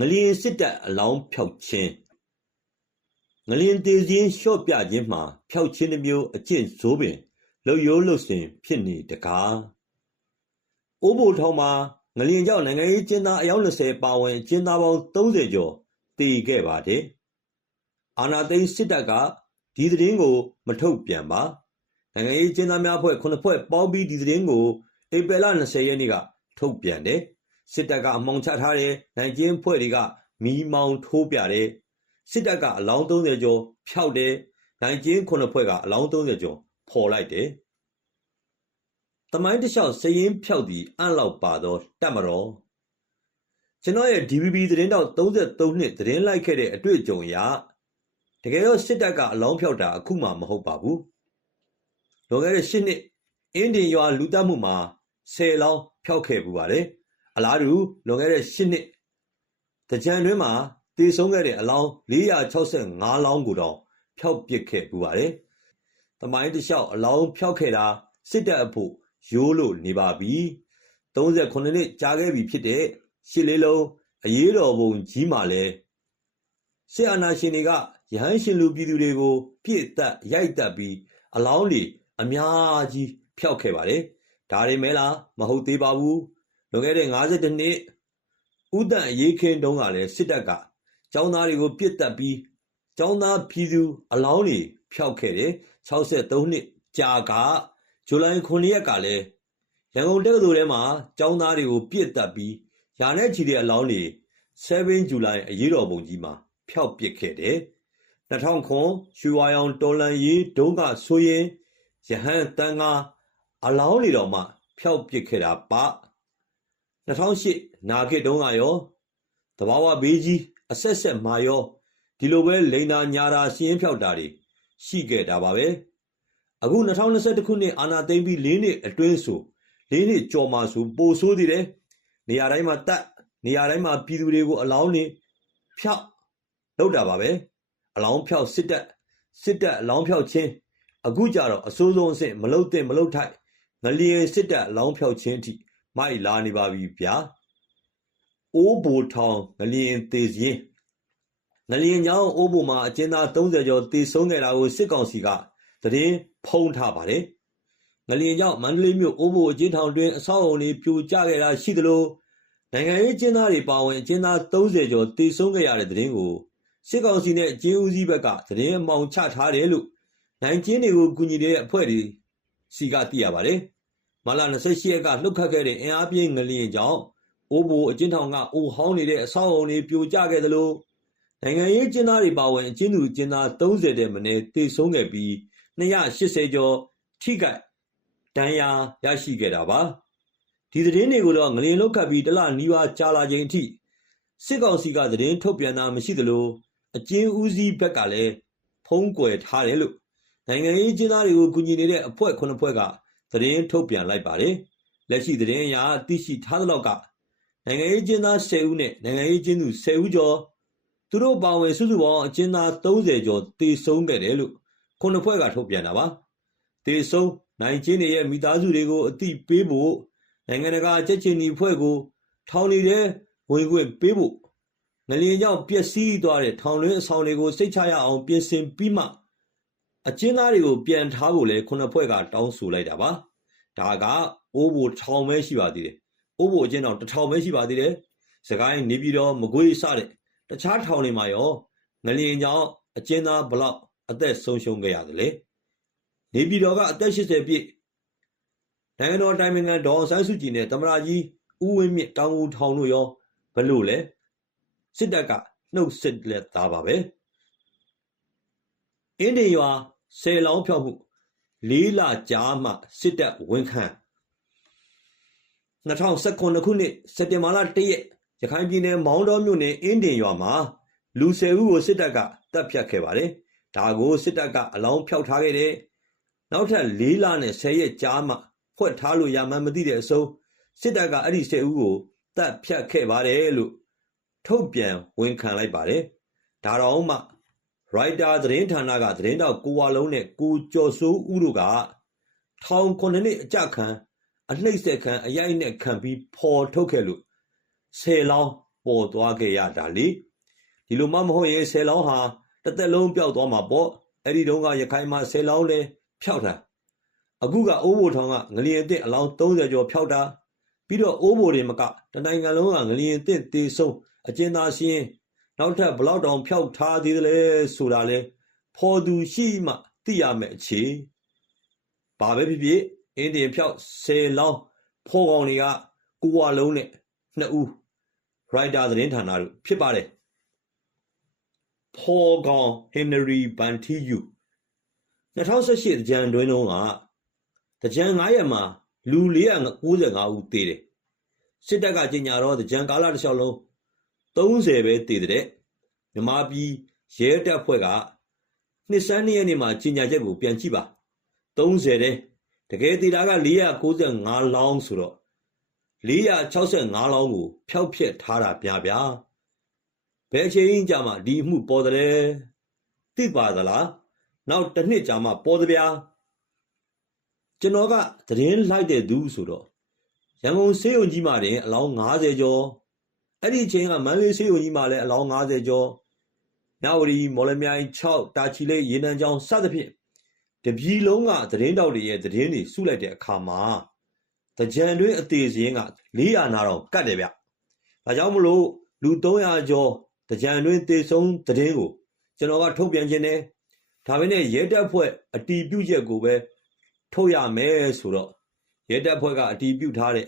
ငလျင်စစ်တပ်အလောင်းဖျောက်ခြင်းငလျင်သေးခြင်းလျှော့ပြခြင်းမှာဖျောက်ခြင်းတစ်မျိုးအကျင့်ဆိုးပင်လှုပ်ရိုးလှုပ်စဉ်ဖြစ်နေတကားအိုးဘိုထောင်မှာငလျင်ကြောင့်နိုင်ငံရေးကျင်းသားအယောက်20ပါဝင်ကျင်းသားပေါင်း30ကျော်တည်ခဲ့ပါတယ်အာနာသိန်းစစ်တပ်ကဒီသတင်းကို မထုတ်ပြန်ပါနိုင်ငံရေးကျင်းသားများအဖွဲ့ခုနှစ်ဖွဲ့ပေါင်းပြီးဒီသတင်းကိုဧပြီလ20ရက်နေ့ကထုတ်ပြန်တယ် စစ်တပ်ကအမှောင်ချထားတဲ့နိုင်ကျင်းဖွဲ့တွေကမီးမောင်းထိုးပြတယ်စစ်တပ်ကအလောင်း30ကျော်ဖျောက်တယ်နိုင်ကျင်းခုနှစ်ဖွဲ့ကအလောင်း30ကျော်ဖော်လိုက်တယ်တမိုင်းတလျှောက်စရင်ဖျောက်သည်အံ့လောက်ပါသောတက်မတော်ကျွန်တော်ရဲ့ DVB သတင်းတောက်33နှစ်သတင်းလိုက်ခဲ့တဲ့အတွေ့အကြုံအရတကယ်တော့စစ်တပ်ကအလောင်းဖျောက်တာအခုမှမဟုတ်ပါဘူးလွန်ခဲ့တဲ့၈နှစ်အင်းဒင်ရွာလူတက်မှုမှာ10လောင်းဖျောက်ခဲ့ပူပါတယ် အလားတူလွန်ခဲ့တဲ့၈နှစ်တကြံတွင်းမှာတည်ဆုံးခဲ့တဲ့အလောင်း465လောင်းကိုတော့ဖျောက်ပစ်ခဲ့ပူပါတယ်။တမိုင်းတလျှောက်အလောင်းဖျောက်ခဲ့တာစစ်တပ်အဖို့ရိုးလို့နေပါပြီ။38နှစ်ကြာခဲ့ပြီဖြစ်တဲ့ရှစ်လေးလုံးအရေးတော်ပုံကြီးမှာလဲစစ်အာဏာရှင်တွေကရဟန်းရှင်လူပြည်သူတွေကိုပြစ်တက်ရိုက်တက်ပြီးအလောင်းတွေအများကြီးဖျောက်ခဲ့ပါတယ်။ဒါတွေမဲလားမဟုတ်သေးပါဘူး လွန်ခဲ့တဲ့52နှစ်ဥဒန့်ရေးခင်းတုန်းကလည်းစစ်တပ်ကကျောင်းသားတွေကိုပြစ်တက်ပြီးကျောင်းသားပြည်သူအလောင်းတွေဖျောက်ခဲ့တယ်63နှစ်ကြာကဇူလိုင်9ရက်ကလည်းရန်ကုန်တက္ကသိုလ်ထဲမှာကျောင်းသားတွေကိုပြစ်တက်ပြီးယာနဲ့ချီတဲ့အလောင်းတွေ7ဇူလိုင်အရေးတော်ပုံကြီးမှာဖျောက်ပစ်ခဲ့တယ်2009ရွှေဝါရောင်တော်လန်ရေးဒုံးကဆိုရင်ရဟန်းတန်ဃာအလောင်းတွေတော်မှဖျောက်ပစ်ခဲ့တာပါ 2008နာဂစ်တုန်းကရောတဘာဝဘေးကြီးအဆက်ဆက်မှာရောဒီလိုပဲလိန်တာညာတာစီးရင်ဖြောက်တာတွေရှိခဲ့တာပါပဲအခု2021ခုနှစ်အာနာသိမ့်ပြီး၄နှစ်အတွင်းဆို၄နှစ်ကြော်မှဆိုပိုဆိုးသေးတယ်နေရာတိုင်းမှာတက်နေရာတိုင်းမှာပြည်သူတွေကိုအလောင်းနေဖြောက်လောက်တာပါပဲအလောင်းဖြောက်စစ်တက်စစ်တက်အလောင်းဖြောက်ချင်းအခုကြတော့အစိုးဆုံးအဆင့်မလုတ်တဲ့မလုတ်ထိုက်ငလျင်စစ်တက်အလောင်းဖြောက်ချင်းအထိ မိုက်လာနေပါပြီဗျာအိုးဘိုထောင်ငလျင်သေးစရင်ငလျင်ကြောင့်အိုးဘိုမှာအကျဉ်းသား30ကျော်တေဆုံးခဲ့တာကိုစစ်ကောင်စီကသတင်းဖုံးထားပါတယ်ငလျင်ကြောင့်မန္တလေးမြို့အိုးဘိုအကျဉ်းထောင်တွင်အဆောက်အုံတွေပြိုကျခဲ့တာရှိသလိုနိုင်ငံရေးကျင်းသားတွေပါဝင်အကျဉ်းသား30ကျော်တေဆုံးခဲ့ရတဲ့သတင်းကိုစစ်ကောင်စီနဲ့အကျဉ်းဦးစီးဘက်ကသတင်းအမောင်ချထားတယ်လို့နိုင်ကျင်းတွေကိုကူညီနေတဲ့အဖွဲ့တွေစီကသိရပါတယ်။ မလ28ရက်ကလှုပ်ခတ်ခဲ့တဲ့အင်အားပြင်းငလျင်ကြောင့်အိုးဘိုအကျဉ်းထောင်ကအိုဟောင်းနေတဲ့အဆောက်အုံတွေပြိုကျခဲ့သလိုနိုင်ငံရေးကျင်းသားတွေပါဝင်အကျဉ်းသူကျင်းသား30တဲ့မနေ့တေဆုံးခဲ့ပြီး280ကျော်ထိခိုက်ဒဏ်ရာရရှိခဲ့တာပါဒီသတင်းတွေကိုတော့ငလျင်လှုပ်ခတ်ပြီးတလနီးပါးကြာလာချိန်အထိစစ်ကောင်စီကသတင်းထုတ်ပြန်တာမရှိသလိုအကျဉ်းဦးစီးဘက်ကလည်းဖုံးကွယ်ထားတယ်လို့နိုင်ငံရေးကျင်းသားတွေကိုကူညီနေတဲ့အဖွဲ့ခုနှစ်ဖွဲ့က သတင်းထုတ်ပြန်လိုက်ပါတယ်။လက်ရှိသတင်းအရသိရှိထားသလောက်ကနိုင်ငံရေးကျင်းသား10ဦးနဲ့နိုင်ငံရေးကျင်းသူ10ဦးကျော်သူတို့ပါဝင်စုစုပေါင်းအကျဉ်းသား30ကျော်တေဆုံးခဲ့တယ်လို့ခုနှစ်ဖွဲ့ကထုတ်ပြန်တာပါ။တေဆုံးနိုင်ကျင်းတွေရဲ့မိသားစုတွေကိုအတိပေးဖို့နိုင်ငံတကာကြက်ချင်ဒီဖွဲ့ကို ထောင်နေတဲ့ဝင်ခွင့်ပေးဖို့ငလျင်ကြောင့်ပျက်စီးသွားတဲ့ထောင်လွှင်းအဆောင်တွေကိုစိတ်ချရအောင်ပြင်ဆင်ပြီးမှ အကျဉ်းသားတွေကိုပြန်ထားဖို့လဲခုနှစ်ဖွဲ့ကတောင်းဆိုလိုက်တာပါဒါကအိုးဘိုထောင်ပဲရှိပါသေးတယ်အိုးဘိုအကျဉ်းတော်တစ်ထောင်ပဲရှိပါသေးတယ်စကိုင်းနေပြည်တော်မကွေးစတဲ့တခြားထောင်တွေမှာရောငလျင်ကြောင့်အကျဉ်းသားဘလောက်အသက်ဆုံးရှုံးခဲ့ရတယ်လေနေပြည်တော်ကအသက်80ပြည့်နိုင်ငံတော်တိုင်ပင်ခံဒေါ်ဆန်းစုကြည်နဲ့သမရာကြီးဦးဝင်းမြင့်တောင်ဦးထောင်တို့ရောဘလို့လဲစစ်တပ်ကနှုတ်စစ်လက်သားပါပဲအင်းဒီရွာ ဆယ်လောင်းဖြောက်မှုလေးလကြာမှစစ်တပ်ဝန်ခံ2019ခုနှစ်စက်တင်ဘာလ1ရက်ရခိုင်ပြည်နယ်မောင်းတော်မြို့နယ်အင်းတင်ရွာမှာလူဆယ်ဦးကိုစစ်တပ်ကတပ်ဖြတ်ခဲ့ပါတယ်။ဒါကိုစစ်တပ်ကအလောင်းဖျောက်ထားခဲ့တဲ့နောက်ထပ်၄လနဲ့10ရက်ကြာမှဖွက်ထားလို့ရမှန်းမသိတဲ့အဆုံးစစ်တပ်ကအဲ့ဒီ10ဦးကိုတပ်ဖြတ်ခဲ့ပါတယ်လို့ထုတ်ပြန်ဝန်ခံလိုက်ပါတယ်။ဒါတော့မှ ရိုက်တာသတင်းဌာနကသတင်းတောက်ကိုဝါလုံးနဲ့ကိုကျော်စိုးဦးတို့ကထောင်ခုနှစ်အကြခံအနှိမ့်ဆက်ခံအရိုက်နဲ့ခံပြီးဖော်ထုတ်ခဲ့လို့ဆယ်လောင်းပေါ်သွားခဲ့ရတာလေဒီလိုမှမဟုတ်ရင်ဆယ်လောင်းဟာတစ်သက်လုံးပျောက်သွားမှာပေါ့အဲ့ဒီတုန်းကရခိုင်မှာဆယ်လောင်းလဲဖြောက်တာအခုကအိုးဘိုထောင်ကငလျင်အစ်စ်အလောင်း30ကျော်ဖြောက်တာပြီးတော့အိုးဘိုတွေမကတနိုင်ငံလုံးကငလျင်အစ်စ်တေဆုံးအကျဉ်းသားရှင်း နောက်ထပ်ဘလောက်တောင်ဖြောက်ထားသေးသလဲဆိုတာလဲဖော်သူရှိမှသိရမယ်အခြေဘာပဲဖြစ်ဖြစ်အင်းတင်ဖြောက်10လောင်းဖော်ကောင်တွေကကိုဝလုံးနဲ့နှစ်ဦးရိုက်တာသတင်းဌာနတို့ဖြစ်ပါတယ်ဖော်ကောင်ဟင်နရီဘန်တီယူ2018ကြံတွင်းလုံးကကြံ9ရက်မှာလူ495ဦးသေတယ်စစ်တပ်ကကြီးညာတော့ကြံကာလတစ်လျှောက်လုံး 30ပဲသေတဲ့မြမပြည်ရဲတပ်ဖွဲ့ကနှစ်စန်းနှစ်ရက်နေ့မှာကြီးညာချက်ကိုပြန်ကြည့်ပါ30တဲ့တကယ်သေတာက495လောင်းဆိုတော့465လောင်းကို ဖျောက်ဖျက်ထားတာပြပြဘယ်ချိန်ကြာမှဒီအမှုပေါ်တယ်သိပါသလားနောက်တစ်နှစ်ကြာမှပေါ်တယ်ဗျာကျွန်တော်ကသတင်းလိုက်တဲ့သူဆိုတော့ရန်ကုန်စေယုံကြီးမှာတင်အလောင်း90ကျော် အဲ့ဒီအချိန်ကမန္တလေးစေယုံကြီးမှာလည်းအလောင်း90ကျော်နဝရီမော်လမြိုင်6တာချီလိရေနံချောင်းစသဖြင့်တပြည်လုံးကသတင်းတောက်တွေရဲ့သတင်းတွေစုလိုက်တဲ့အခါမှာတကြံတွင်းအသေးစင်းက400နာတော့ကတ်တယ်ဗျ။ဒါကြောင့်မလို့လူ300ကျော်တကြံတွင်းတေဆုံးသတင်းကိုကျွန်တော်ကထုတ်ပြန်ခြင်းနဲ့ဒါပေမဲ့ရဲတပ်ဖွဲ့အတီးပြုတ်ချက်ကိုပဲထုတ်ရမယ်ဆိုတော့ရဲတပ်ဖွဲ့ကအတီးပြုတ်ထားတဲ့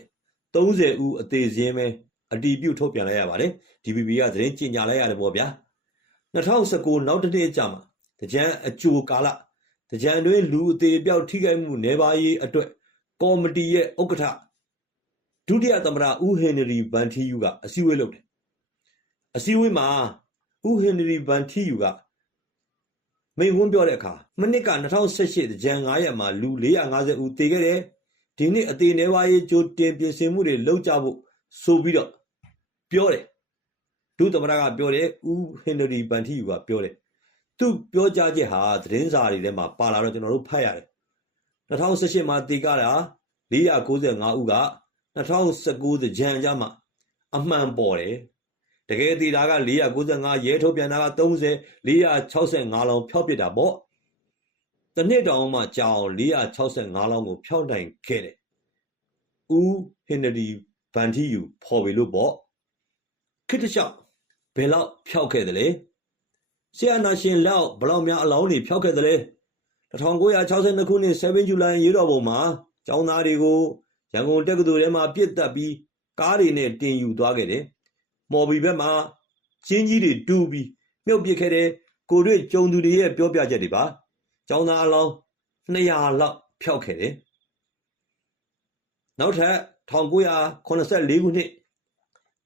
30ဦးအသေးစင်းပဲ အတီးပြုတ်ထုတ်ပြန်လိုက်ရပါတယ်။ DPP ကသတင်းကြေညာလိုက်ရတယ်ပေါ့ဗျာ။2019နောက်တစ်နှစ်ကြာမှာတကြံအကြိုကာလတကြံတွင်လူအသေးပြောက်ထိခိုက်မှုနေပါရေးအတွက်ကော်မတီရဲ့ဥက္ကဋ္ဌဒုတိယသမ္မတဦးဟင်နရီဗန်ထီယူကအစည်းအဝေးလုပ်တယ်အစည်းအဝေးမှာဦးဟင်နရီဗန်ထီယူကမိန့်ခွန်းပြောတဲ့အခါမနစ်က2018ကြံ9ရက်မှာလူ450ဦးသေခဲ့တယ်ဒီနှစ်အသေးနေပါရေးကြိုတင်ပြင်ဆင်မှုတွေလုပ်ကြဖို့ဆိုပြီးတော့ ပြောတယ်ဒုသမ္မတကပြောတယ်ဦးဟင်နရီဗန်ထီယူကပြောတယ်သူပြောကြားချက်ဟာသတင်းစာတွေထဲမှာပါလာတော့ကျွန်တော်တို့ဖတ်ရတယ်2018မှာတည်ကြတာ495ဦးက2019ကြံကြမှာအမှန်ပေါ်တယ်တကယ်တည်တာက495ရဲထုတ်ပြန်တာက30 465လောင်းဖျောက်ပစ်တာပေါ့တနှစ်တောင်မှကြောင်465လောင်းကိုဖျောက်နိုင်ခဲ့တယ်ဦးဟင်နရီဗန်တီယူဖော်ပြီလို့ပေါ့ ခစ်တချောက်ဘယ်လောက်ဖျောက်ခဲ့တယ်လဲဆရာနာရှင်လောက်ဘလောက်များအလောင်းတွေဖျောက်ခဲ့တယ်လဲ1962ခုနှစ်7ဇူလိုင်ရေတော်ပုံမှာကျောင်းသားတွေကိုရန်ကုန်တက္ကသိုလ်ထဲမှာပြစ်တက်ပြီးကားတွေနဲ့တင်ယူသွားခဲ့တယ်။မော်ဘီဘက်မှာချင်းကြီးတွေတူးပြီးမြုပ်ပစ်ခဲ့တဲ့ကိုတွေ့ကြုံသူတွေရဲ့ပြောပြချက်တွေပါ။ကျောင်းသားအလောင်း200လောက်ဖျောက်ခဲ့တယ်။နောက်ထပ်1984ခုနှစ်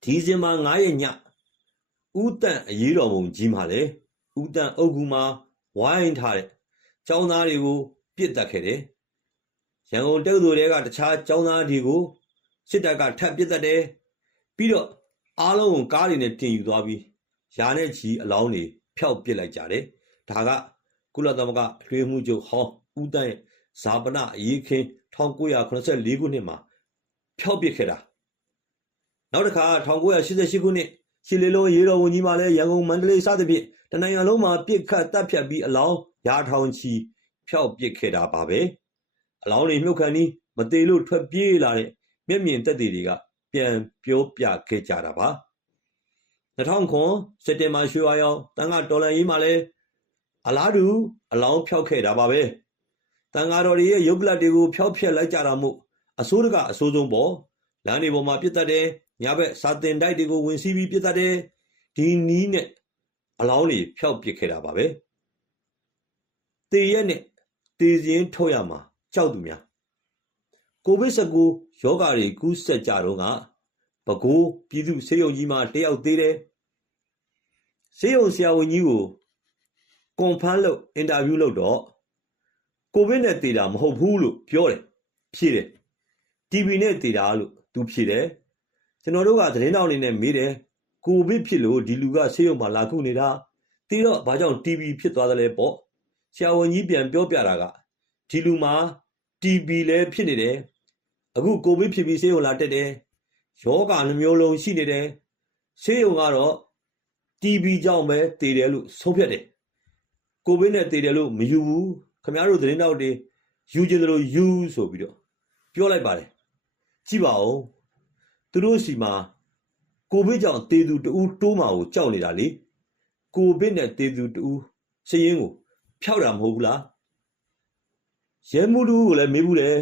ဒီဇင်ဘာ9ရက်ညဦးတန့်အရေးတော်ပုံကြီးမှာလေဦးတန့်အုပ်ကူမှာဝိုင်းထားတဲ့ကျောင်းသားတွေကိုပြစ်တက်ခဲ့တယ်။ရန်ကုန်တက္ကသိုလ်တွေကတခြားကျောင်းသားတွေကိုစစ်တပ်ကထပ်ပြစ်တက်တယ်။ပြီးတော့အားလုံးကိုကားတွေနဲ့တင်ယူသွားပြီးရာနဲ့ချီအလောင်းတွေဖျောက်ပစ်လိုက်ကြတယ်။ဒါကကုလသမဂ္ဂအထွေမှုချုပ်ဟောင်းဦးတန်းရဲ့ဇာပနအရေးခင်း1984ခုနှစ်မှာဖျောက်ပစ်ခဲ့တာ။ နောက်တစ်ခါ1988ခုနှစ်ရှီလီလုံးရေတော်ဝန်ကြီးမှလည်းရန်ကုန်မန္တလေးစသဖြင့်တနိုင်ငံလုံးမှာပြစ်ခတ်တပ်ဖြတ်ပြီးအလောင်းရာထောင်ချီဖျောက်ပစ်ခဲ့တာပါပဲအလောင်းတွေမြုပ်ခန်နီးမသေးလို့ထွက်ပြေးလာတဲ့မျက်မြင်သက်သေတွေကပြန်ပြောပြခဲ့ကြတာပါ2009စက်တင်ဘာရွှေဝါရောင်တန်ခါဒေါ်လာရေးမှာလဲအလားတူအလောင်းဖျောက်ခဲ့တာပါပဲတန်ခါတော်တွေရဲ့ရုပ်ကလပ်တွေကိုဖျောက်ဖျက်လိုက်ကြတာမို့အစိုးရကအစိုးဆုံးပေါ့လမ်းတွေပေါ်မှာပြစ်တတ်တယ် ညဘက်စာတင်တိုက်တွေကိုဝင်စီးပြီးပြစ်တတ်တယ်ဒီနီးနဲ့အလောင်းတွေဖျောက်ပစ်ခဲ့တာပါပဲတေရက်နဲ့တေစင်းထုတ်ရမှာကြောက်သူများကိုဗစ် -19 ယောဂါတွေကူးစက်ကြတော့ကပကိုးပြည်သူဆေးရုံကြီးမှာတယောက်သေးတယ်ဆေးရုံဆရာဝန်ကြီးကိုကွန်ဖန်းလုပ်အင်တာဗျူးလုပ်တော့ကိုဗစ်နဲ့တည်တာမဟုတ်ဘူးလို့ပြောတယ်ဖြေတယ် TB နဲ့တည်တာလို့သူဖြေတယ် ကျွန်တော်တို့ကသတင်းတောင်နေနဲ့မေးတယ်ကိုဗစ်ဖြစ်လို့ဒီလူကဆေးရုံမှာလာခုနေတာတီးတော့ဘာကြောင့် TB ဖြစ်သွားသလဲပေါ့ဆရာဝန်ကြီးပြန်ပြောပြတာကဒီလူမှာ TB လည်းဖြစ်နေတယ်အခုကိုဗစ်ဖြစ်ပြီးဆေးရုံလာတက်တယ်ယောဂနှမျိုးလုံးရှိနေတယ်ဆေးရုံကတော့ TB ကြောင့်ပဲတည်တယ်လို့ဆုံးဖြတ်တယ်ကိုဗစ်နဲ့တည်တယ်လို့မယူဘူးခင်ဗျားတို့သတင်းတောက်တွေယူကျင်တယ်လို့ယူဆိုပြီးတော့ပြောလိုက်ပါတယ်ကြည့်ပါဦး သူတို့စီမှာကိုဗစ်ကြောင့်တည်သူတူတိုးမှာကိုကြောက်နေတာလေကိုဗစ်နဲ့တည်သူတူစည်ရင်ကိုဖျောက်တာမဟုတ်ဘူးလားရဲမှုတူကိုလည်းမေးဘူးတယ်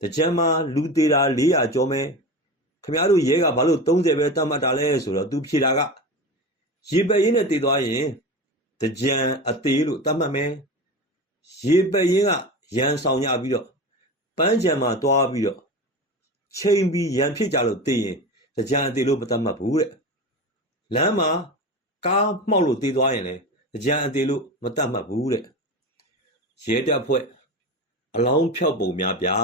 တကြမ်းမှာလူသေးတာ400ကျော်မယ်ခင်ဗျားတို့ရဲကဘာလို့30ပဲတတ်မှတ်တာလဲဆိုတော့သူဖြေတာကရေပက်ရင်းနဲ့တည်သွားရင်တကြံအသေးလို့သတ်မှတ်မယ်ရေပက်ရင်းကရန်ဆောင်ရပြီးတော့ပန်းကြံမှာသွားပြီးတော့ ချိန်ပြီးရန်ဖြစ်ကြလို့တည်ရင်တကြံအသေးလို့မသတ်မှတ်ဘူးတဲ့လမ်းမှာကားမှောက်လို့တည်သွားရင်လည်းတကြံအသေးလို့မသတ်မှတ်ဘူးတဲ့ရဲတပ်ဖွဲ့အလောင်းဖြောက်ပုံများဗျာ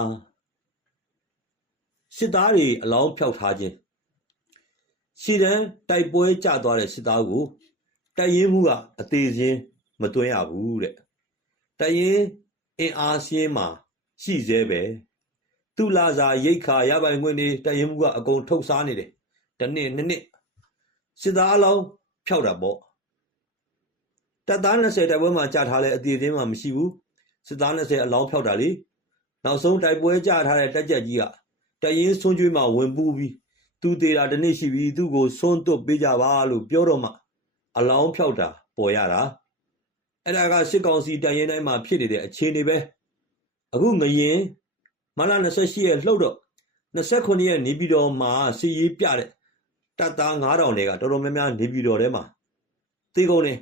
စစ်သားတွေအလောင်းဖြောက်ထားခြင်းရှီတန်းတိုက်ပွဲကြသွားတဲ့စစ်သားကိုတိုက်ရင်မှုကအသေးချင်းမတွင်းရဘူးတဲ့တိုက်ရင်အင်အားစင်းမှာရှိသေးပဲ သူလာစာရိတ်ခါရပိုင်ခွင့်တွေတိုက်ရင်မှုကအကုန်ထုတ်စားနေတယ်တနေ့နှစ်နှစ်စစ်သားအလောင်းဖြောက်တာပေါ့တပ်သား20တိုက်ပွဲမှာကြာထားလဲအသေးချင်းမှာမရှိဘူးစစ်သား20အလောင်းဖြောက်တာလေနောက်ဆုံးတိုက်ပွဲကြထားတဲ့တက်ကြက်ကြီးကတိုက်ရင်ဆွန်းကျွေးမှာဝင်ပူးပြီးသူသေးတာတစ်နေ့ရှိပြီသူ့ကိုဆွန်းသွတ်ပေးကြပါလို့ပြောတော့မှအလောင်းဖြောက်တာပေါ်ရတာအဲ့ဒါကစစ်ကောင်စီတိုင်ရင်တိုင်းမှာဖြစ်နေတဲ့အခြေအနေပဲအခုငရင် မလာ28ရက်လှုပ်တော့29ရက်နေပြည်တော်မှာစီရေးပြတဲ့တပ်သား9000တွေကတော်တော်များများနေပြည်တော်ထဲမှာသေကုန်တယ်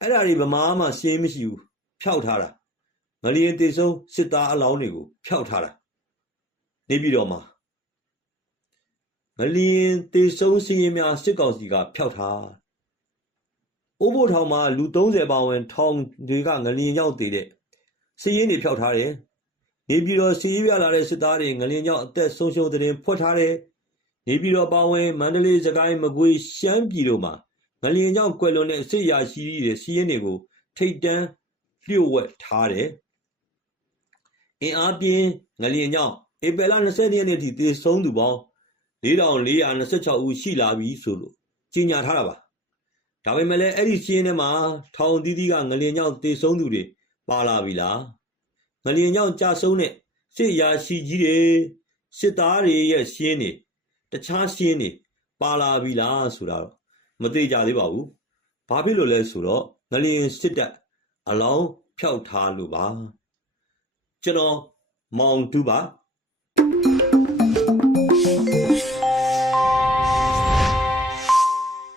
အဲ့ဒါတွေဗမာမှရှင်းမရှိဘူးဖြောက်ထားတာငလျင်တေဆုံးစစ်သားအလောင်းတွေကိုဖြောက်ထားတာနေပြည်တော်မှာငလျင်တေဆုံးစည်ရင်များစစ်ကောင်စီကဖျောက်ထား။အိုးဘိုထောင်မှာလူ30ပါဝင်ထောင်တွေကငလျင်ရောက်တည်တဲ့စည်ရင်တွေဖျောက်ထားတယ်။ နေပြည်တော်စီးရလာတဲ့စစ်သားတွေငလျင်ရောက်အသက်ဆုံးရှုံးတဲ့ဖွက်ထားတယ်။နေပြည်တော်ပါဝင်မန္တလေးစကိုင်းမကွေးရှမ်းပြည်တို့မှာငလျင်ရောက်ကွယ်လွန်တဲ့စစ်ရာရှိတွေစီးရင်တွေကိုထိတ်တန်းလျှို့ဝှက်ထားတယ်။အင်အားပြင်းငလျင်ကြောင့်ဧပြီလ20ရက်နေ့ထိသေဆုံးသူပေါင်း4426ဦးရှိလာပြီဆိုလို့ကြီးညာထားတာပါဒါပေမဲ့လည်းအဲ့ဒီစီးရင်ထဲမှာထောင်သီးသီးကငလျင်ကြောင့်တေဆုံးသူတွေပါလာပြီလား ငလျင်ကြောင့်ကြာဆုံးတဲ့စစ်ရာရှိကြီးတွေစစ်သားတွေရဲ့ရှင်းနေတခြားရှင်းနေပါလာပြီလားဆိုတာတော့မသိကြသေးပါဘူးဘာဖြစ်လို့လဲဆိုတော့ငလျင်စစ်တပ်အလောင်းဖြောက်ထားလို့ပါကျွန်တော်မောင်တူပါ